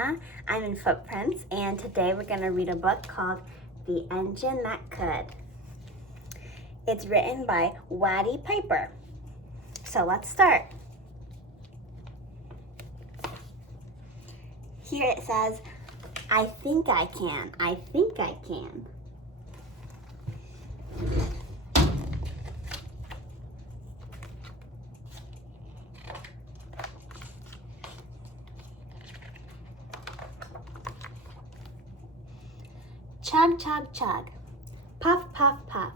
Justina. I'm in Footprints, and today we're going to read a book called The Engine That Could. It's written by Waddy Piper. So let's start. Here it says, I think I can. I think I can. Chug, chug, chug. Puff, puff, puff.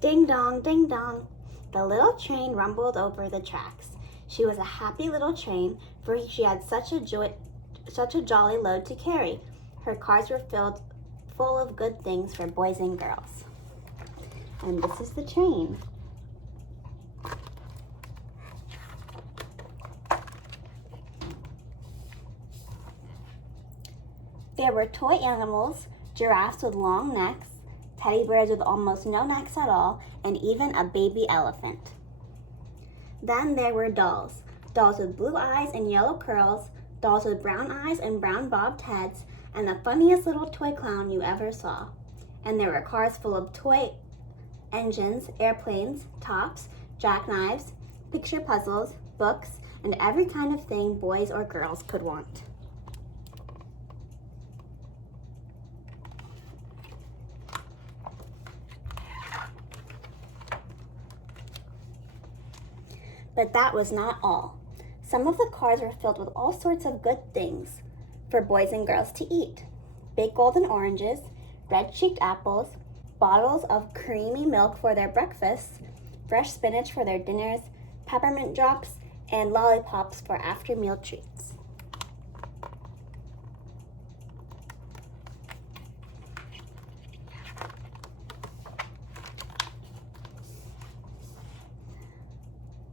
Ding dong, ding dong. The little train rumbled over the tracks. She was a happy little train, for she had such a jolly load to carry. Her cars were full of good things for boys and girls. And this is the train. There were toy animals, giraffes with long necks, teddy bears with almost no necks at all, and even a baby elephant. Then there were dolls. Dolls with blue eyes and yellow curls, dolls with brown eyes and brown bobbed heads, and the funniest little toy clown you ever saw. And there were cars full of toy engines, airplanes, tops, jackknives, picture puzzles, books, and every kind of thing boys or girls could want. But that was not all. Some of the cars were filled with all sorts of good things for boys and girls to eat. Big golden oranges, red-cheeked apples, bottles of creamy milk for their breakfasts, fresh spinach for their dinners, peppermint drops, and lollipops for after-meal treats.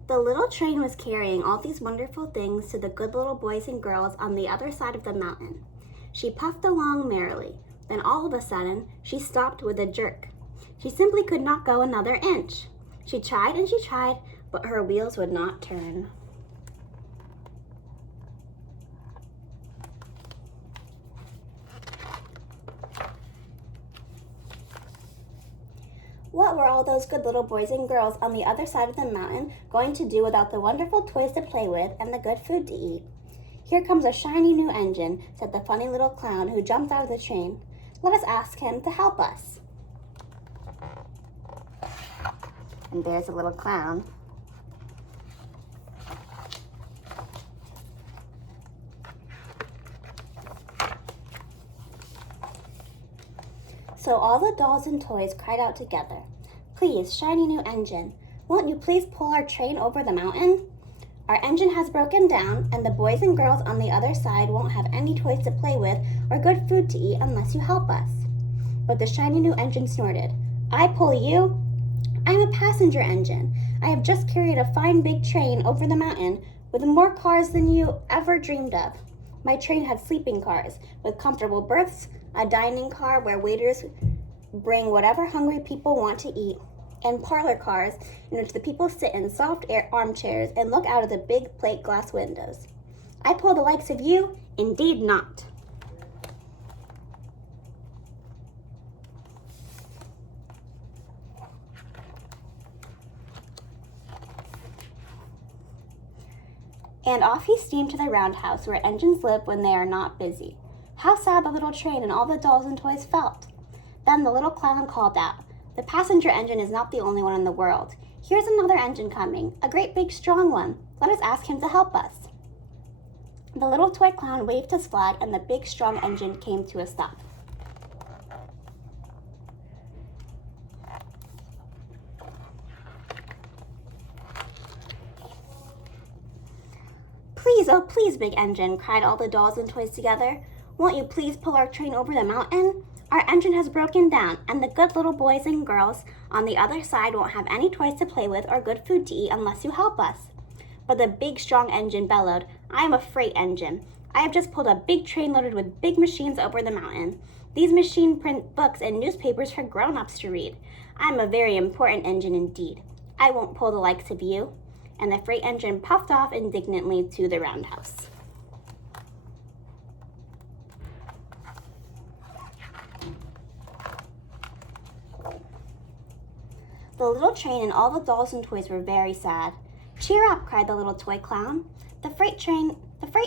The little train was carrying all these wonderful things to the good little boys and girls on the other side of the mountain. She puffed along merrily. Then all of a sudden, she stopped with a jerk. She simply could not go another inch. She tried and she tried, but her wheels would not turn. What were all those good little boys and girls on the other side of the mountain going to do without the wonderful toys to play with and the good food to eat? Here comes a shiny new engine, said the funny little clown who jumped out of the train. Let us ask him to help us. And there's a little clown. So all the dolls and toys cried out together, Please, shiny new engine, won't you please pull our train over the mountain? Our engine has broken down, and the boys and girls on the other side won't have any toys to play with or good food to eat unless you help us. But the shiny new engine snorted, I pull you? I'm a passenger engine. I have just carried a fine big train over the mountain with more cars than you ever dreamed of. My train had sleeping cars with comfortable berths, a dining car where waiters bring whatever hungry people want to eat, and parlor cars in which the people sit in soft armchairs and look out of the big plate glass windows. I pull the likes of you? Indeed not. And off he steamed to the roundhouse where engines live when they are not busy. How sad the little train and all the dolls and toys felt. Then the little clown called out, The passenger engine is not the only one in the world. Here's another engine coming, a great big strong one. Let us ask him to help us. The little toy clown waved his flag and the big strong engine came to a stop. Please, oh please, big engine, cried all the dolls and toys together. Won't you please pull our train over the mountain? Our engine has broken down, and the good little boys and girls on the other side won't have any toys to play with or good food to eat unless you help us. But the big, strong engine bellowed, I am a freight engine. I have just pulled a big train loaded with big machines over the mountain. These machines print books and newspapers for grown-ups to read. I am a very important engine indeed. I won't pull the likes of you. And the freight engine puffed off indignantly to the roundhouse. The little train and all the dolls and toys were very sad. "Cheer up," cried the little toy clown. The freight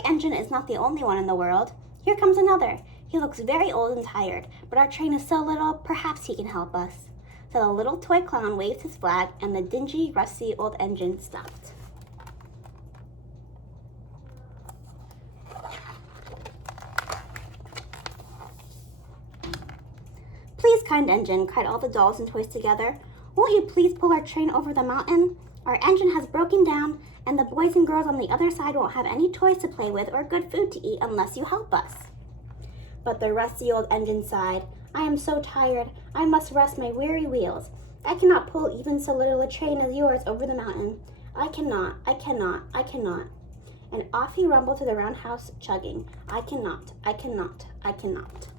engine is not the only one in the world. Here comes another. He looks very old and tired, but our train is so little, perhaps he can help us." So the little toy clown waved his flag, and the dingy, rusty old engine stopped. "Please, kind engine," cried all the dolls and toys together, "won't you please pull our train over the mountain? Our engine has broken down, and the boys and girls on the other side won't have any toys to play with or good food to eat unless you help us." But the rusty old engine sighed. "I am so tired. I must rest my weary wheels. I cannot pull even so little a train as yours over the mountain. I cannot, I cannot, I cannot." And off he rumbled to the roundhouse, chugging, "I cannot, I cannot, I cannot."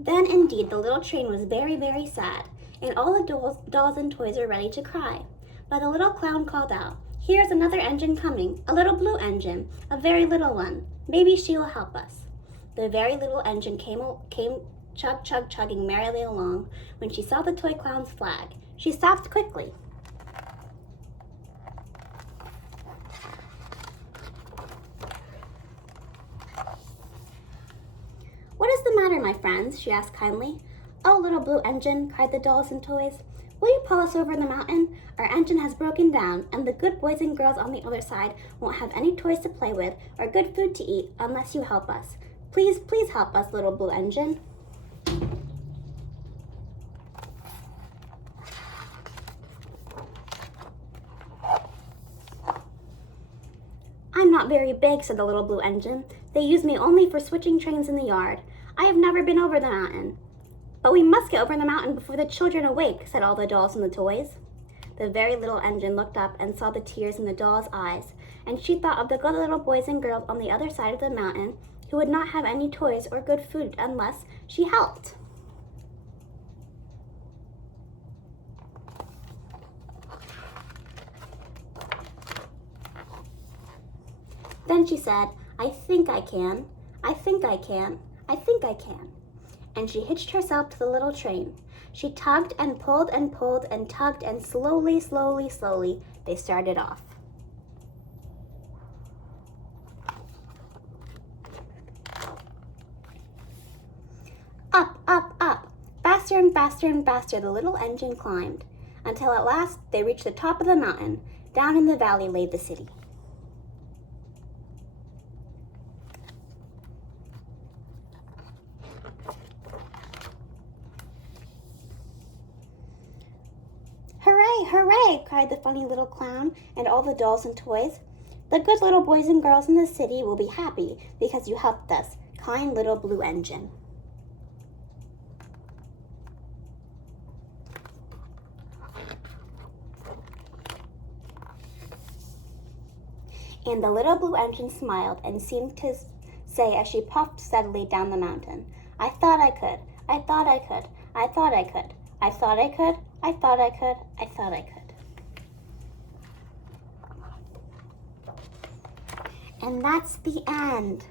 Then indeed the little train was very, very sad, and all the dolls and toys were ready to cry. But the little clown called out, "Here's another engine coming, a little blue engine, a very little one. Maybe she will help us." The very little engine came chugging merrily along. When she saw the toy clown's flag, she stopped quickly. "What is the matter, my friends?" she asked kindly. "Oh, little blue engine," cried the dolls and toys, "will you pull us over the mountain? Our engine has broken down, and the good boys and girls on the other side won't have any toys to play with or good food to eat unless you help us. Please, please help us, little blue engine." "I'm not very big," said the little blue engine. "They use me only for switching trains in the yard. I have never been over the mountain." "But we must get over the mountain before the children awake," said all the dolls and the toys. The very little engine looked up and saw the tears in the doll's eyes, and she thought of the good little boys and girls on the other side of the mountain who would not have any toys or good food unless she helped. Then she said, "I think I can. I think I can. I think I can." And she hitched herself to the little train. She tugged and pulled and pulled and tugged, and slowly, slowly, slowly, they started off. Up, up, up. Faster and faster and faster the little engine climbed, until at last they reached the top of the mountain. Down in the valley lay the city. "Hooray, hooray!" cried the funny little clown and all the dolls and toys. "The good little boys and girls in the city will be happy because you helped us, kind little blue engine." And the little blue engine smiled and seemed to say as she puffed steadily down the mountain, "I thought I could, I thought I could, I thought I could, I thought I could, I thought I could, I thought I could." And that's the end.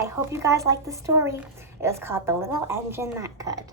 I hope you guys liked the story. It was called The Little Engine That Could.